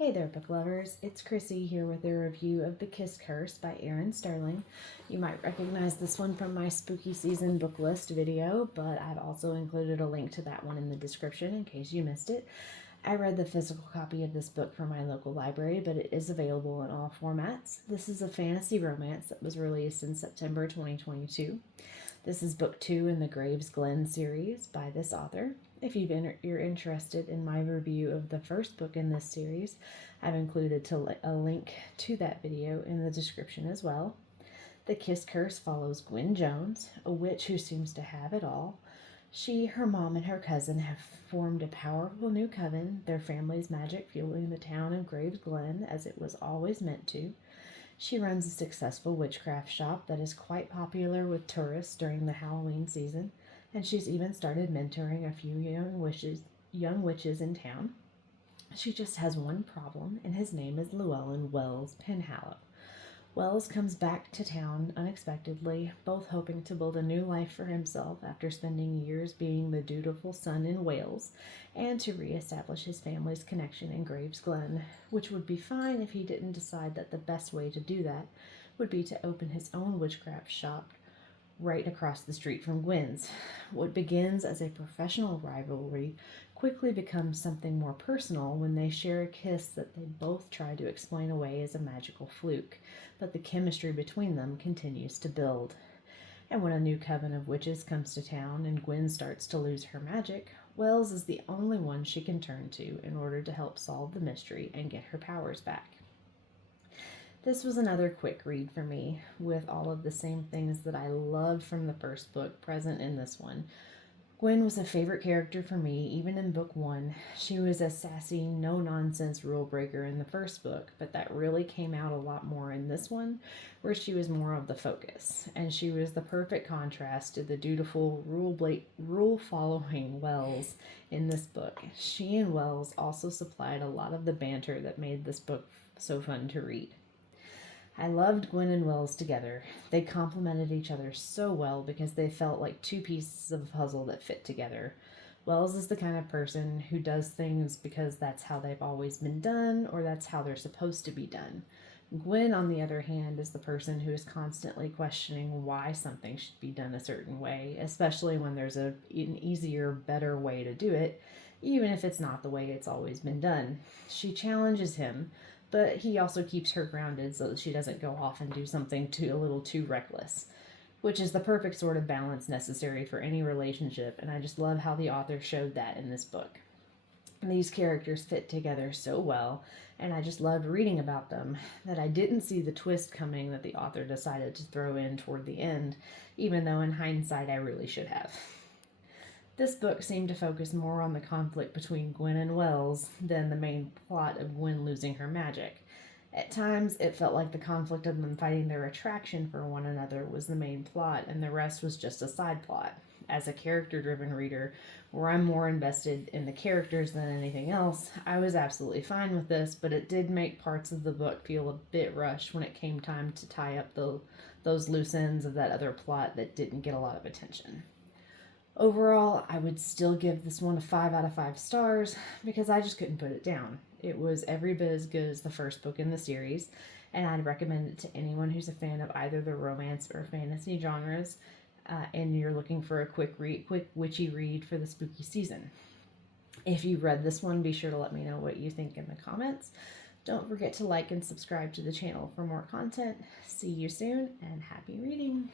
Hey there, book lovers. It's Chrissy here with a review of The Kiss Curse by Erin Sterling. You might recognize this one from my spooky season book list video, but I've also included a link to that one in the description in case you missed it. I read the physical copy of this book from my local library, but it is available in all formats. This is a fantasy romance that was released in September 2022. This is book 2 in the Graves Glen series by this author. If you're interested in my review of the first book in this series, I've included a link to that video in the description as well. The Kiss Curse follows Gwen Jones, a witch who seems to have it all. She, her mom, and her cousin have formed a powerful new coven, their family's magic fueling the town of Graves Glen as it was always meant to. She runs a successful witchcraft shop that is quite popular with tourists during the Halloween season, and she's even started mentoring a few young witches in town. She just has one problem, and his name is Llewellyn Wells Penhallow. Wells comes back to town unexpectedly, both hoping to build a new life for himself after spending years being the dutiful son in Wales, and to reestablish his family's connection in Graves Glen, which would be fine if he didn't decide that the best way to do that would be to open his own witchcraft shop right across the street from Gwen's. What begins as a professional rivalry quickly becomes something more personal when they share a kiss that they both try to explain away as a magical fluke, but the chemistry between them continues to build. And when a new coven of witches comes to town and Gwen starts to lose her magic, Wells is the only one she can turn to in order to help solve the mystery and get her powers back. This was another quick read for me, with all of the same things that I loved from the first book present in this one. Gwen was a favorite character for me, even in book 1. She was a sassy, no-nonsense rule breaker in the first book, but that really came out a lot more in this one, where she was more of the focus, and she was the perfect contrast to the dutiful, rule-following Wells in this book. She and Wells also supplied a lot of the banter that made this book so fun to read. I loved Gwen and Wells together. They complemented each other so well because they felt like two pieces of a puzzle that fit together. Wells is the kind of person who does things because that's how they've always been done or that's how they're supposed to be done. Gwen, on the other hand, is the person who is constantly questioning why something should be done a certain way, especially when there's an easier, better way to do it, even if it's not the way it's always been done. She challenges him, but he also keeps her grounded so that she doesn't go off and do something a little too reckless, which is the perfect sort of balance necessary for any relationship, and I just love how the author showed that in this book. These characters fit together so well, and I just loved reading about them, that I didn't see the twist coming that the author decided to throw in toward the end, even though in hindsight I really should have. This book seemed to focus more on the conflict between Gwen and Wells than the main plot of Gwen losing her magic. At times, it felt like the conflict of them fighting their attraction for one another was the main plot, and the rest was just a side plot. As a character-driven reader, where I'm more invested in the characters than anything else, I was absolutely fine with this, but it did make parts of the book feel a bit rushed when it came time to tie up those loose ends of that other plot that didn't get a lot of attention. Overall, I would still give this one a 5 out of 5 stars because I just couldn't put it down. It was every bit as good as the first book in the series, and I'd recommend it to anyone who's a fan of either the romance or fantasy genres, and you're looking for a quick witchy read for the spooky season. If you read this one, be sure to let me know what you think in the comments. Don't forget to like and subscribe to the channel for more content. See you soon, and happy reading!